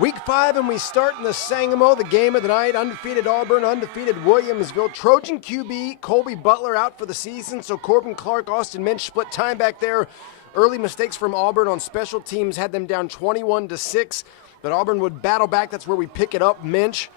Week 5, and we start in the Sangamon, the game of the night. Undefeated Auburn, undefeated Williamsville. Trojan QB Colby Butler out for the season, so Corbin Clark, Austin Minch split time back there. Early mistakes from Auburn on special teams had them down 21-6, but Auburn would battle back. That's where we pick it up. Minch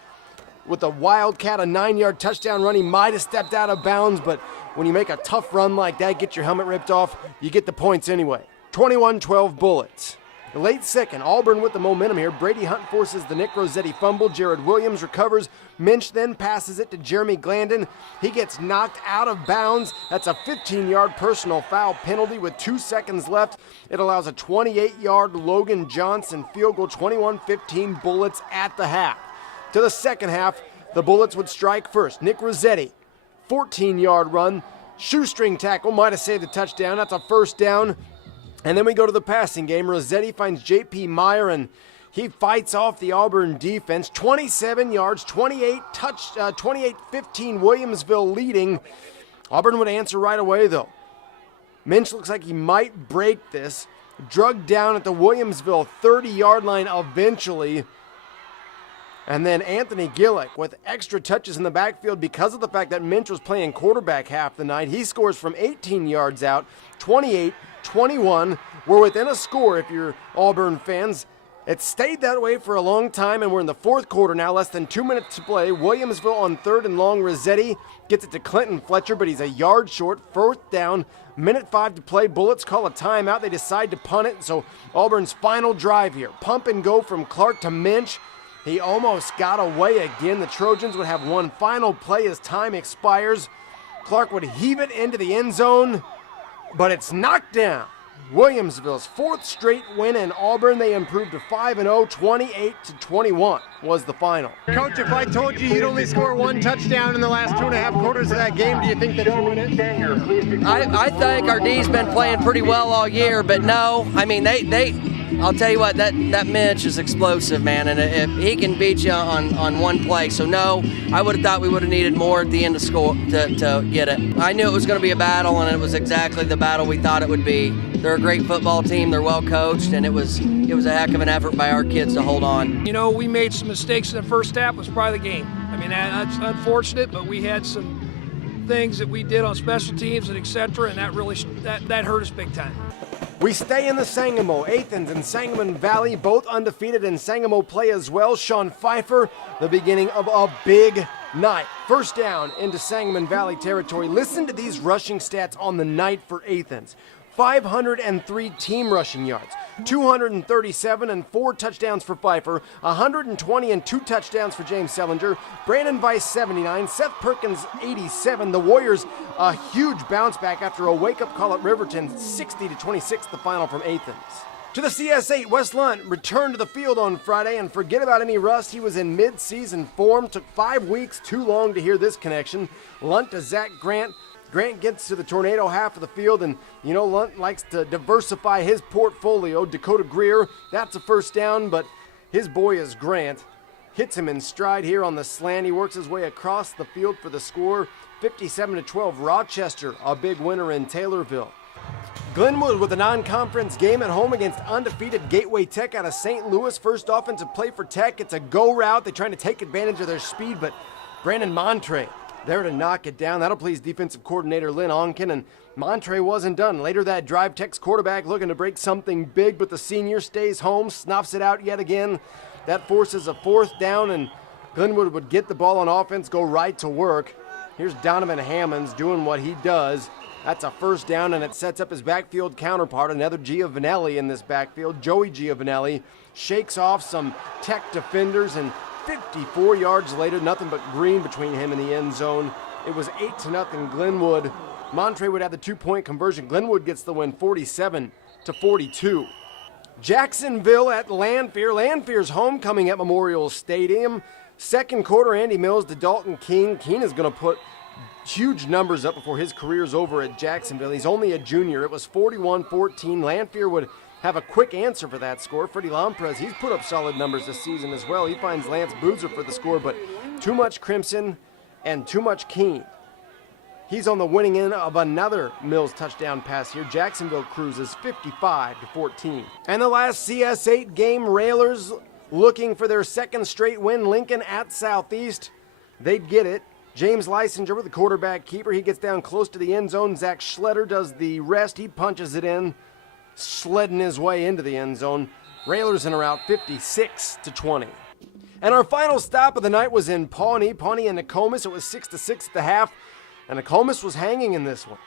with a Wildcat, a 9-yard touchdown run. He might have stepped out of bounds, but when you make a tough run like that, get your helmet ripped off, you get the points anyway. 21-12 Bullets. The late second, Auburn with the momentum here. Brady Hunt forces the Nick Rossetti fumble. Jared Williams recovers. Minch then passes it to Jeremy Glandon. He gets knocked out of bounds. That's a 15-yard personal foul penalty with 2 seconds left. It allows a 28-yard Logan Johnson field goal, 21-15 Bullets at the half. To the second half, the Bullets would strike first. Nick Rossetti, 14-yard run. Shoestring tackle, might have saved the touchdown. That's a first down. And then we go to the passing game. Rossetti finds J.P. Meyer, and he fights off the Auburn defense. 27 yards, 28-15 Williamsville leading. Auburn would answer right away, though. Minch looks like he might break this. Drugged down at the Williamsville 30-yard line eventually. And then Anthony Gillick with extra touches in the backfield because of the fact that Minch was playing quarterback half the night. He scores from 18 yards out, 28-21. We're within a score if you're Auburn fans. It stayed that way for a long time, and we're in the fourth quarter now, less than 2 minutes to play. Williamsville on third and long. Rossetti gets it to Clinton Fletcher, but he's a yard short. Fourth down, minute 5 to play. Bullets call a timeout. They decide to punt it, so Auburn's final drive here. Pump and go from Clark to Minch. He almost got away again. The Trojans would have one final play as time expires. Clark would heave it into the end zone, but it's knocked down. Williamsville's fourth straight win in Auburn. They improved to 5-0, 28-21 was the final. Coach, if I told you you'd only score one touchdown in the last 2.5 quarters of that game, do you think that you win it? I think our D's been playing pretty well all year, but no, I mean, I'll tell you what, that Minch is explosive, man, and if he can beat you on one play. So no, I would have thought we would have needed more at the end of score to get it. I knew it was going to be a battle, and it was exactly the battle we thought it would be. They're a great football team, they're well coached, and it was a heck of an effort by our kids to hold on. You know, we made some mistakes in the first half, was probably the game. I mean, that's unfortunate, but we had some things that we did on special teams and et cetera, and that really that hurt us big time. We stay in the Sangamon. Athens and Sangamon Valley, both undefeated in Sangamon play as well. Sean Pfeiffer, the beginning of a big night. First down into Sangamon Valley territory. Listen to these rushing stats on the night for Athens. 503 team rushing yards, 237 and 4 touchdowns for Pfeiffer, 120 and 2 touchdowns for James Sellinger, Brandon Weiss 79, Seth Perkins 87. The Warriors a huge bounce back after a wake-up call at Riverton, 60-26 the final from Athens. To the CS8, Wes Lunt returned to the field on Friday, and forget about any rust, he was in mid-season form. Took 5 weeks, too long to hear this connection. Lunt to Zach Grant. Grant gets to the tornado half of the field, and you know Lunt likes to diversify his portfolio. Dakota Greer, that's a first down, but his boy is Grant. Hits him in stride here on the slant. He works his way across the field for the score. 57-12, Rochester, a big winner in Taylorville. Glenwood with a non-conference game at home against undefeated Gateway Tech out of St. Louis. First offensive play for Tech. It's a go route. They're trying to take advantage of their speed, but Brandon Montre there to knock it down. That'll please defensive coordinator Lynn Onken, and Montre wasn't done. Later that drive, Tech's quarterback looking to break something big, but the senior stays home, snuffs it out yet again. That forces a fourth down, and Glenwood would get the ball on offense, go right to work. Here's Donovan Hammonds doing what he does. That's a first down, and it sets up his backfield counterpart, another Giovanelli in this backfield. Joey Giovanelli shakes off some Tech defenders, and 54 yards later, nothing but green between him and the end zone. It was 8-0 Glenwood. Montre would have the 2-point conversion. Glenwood gets the win 47-42. Jacksonville at Lanfear. Lanfear's homecoming at Memorial Stadium. Second quarter, Andy Mills to Dalton Keene. Keene is going to put huge numbers up before his career's over at Jacksonville. He's only a junior. It was 41-14. Lanfear would have a quick answer for that score. Freddie Lamprez, he's put up solid numbers this season as well. He finds Lance Boozer for the score, but too much Crimson and too much Keene. He's on the winning end of another Mills touchdown pass here. Jacksonville cruises 55-14. And the last CS8 game, Railers looking for their second straight win. Lincoln at Southeast. They'd get it. James Lysinger with the quarterback keeper. He gets down close to the end zone. Zach Schletter does the rest. He punches it in, sledding his way into the end zone. Railers in a rout 56-20. And our final stop of the night was in Pawnee. Pawnee and Nokomis. It was 6-6 at the half. And Nokomis was hanging in this one.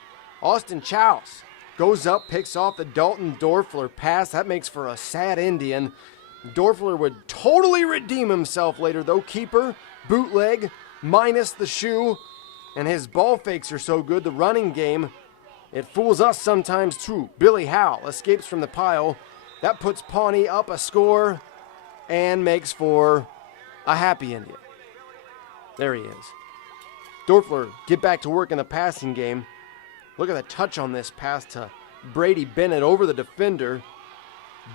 Austin Chows goes up, picks off the Dalton Dorfler pass. That makes for a sad Indian. Dorfler would totally redeem himself later, though. Keeper, bootleg, minus the shoe. And his ball fakes are so good, the running game, it fools us sometimes too. Billy Howell escapes from the pile. That puts Pawnee up a score and makes for a happy Indian. There he is. Dorfler get back to work in the passing game. Look at the touch on this pass to Brady Bennett over the defender.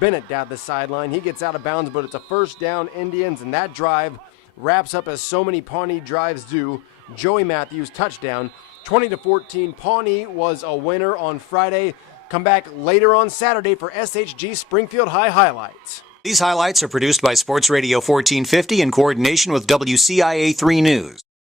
Bennett down the sideline. He gets out of bounds, but it's a first down, Indians, and that drive wraps up as so many Pawnee drives do. Joey Matthews, touchdown. 20-14. Pawnee was a winner on Friday. Come back later on Saturday for SHG Springfield High highlights. These highlights are produced by Sports Radio 1450 in coordination with WCIA 3 News.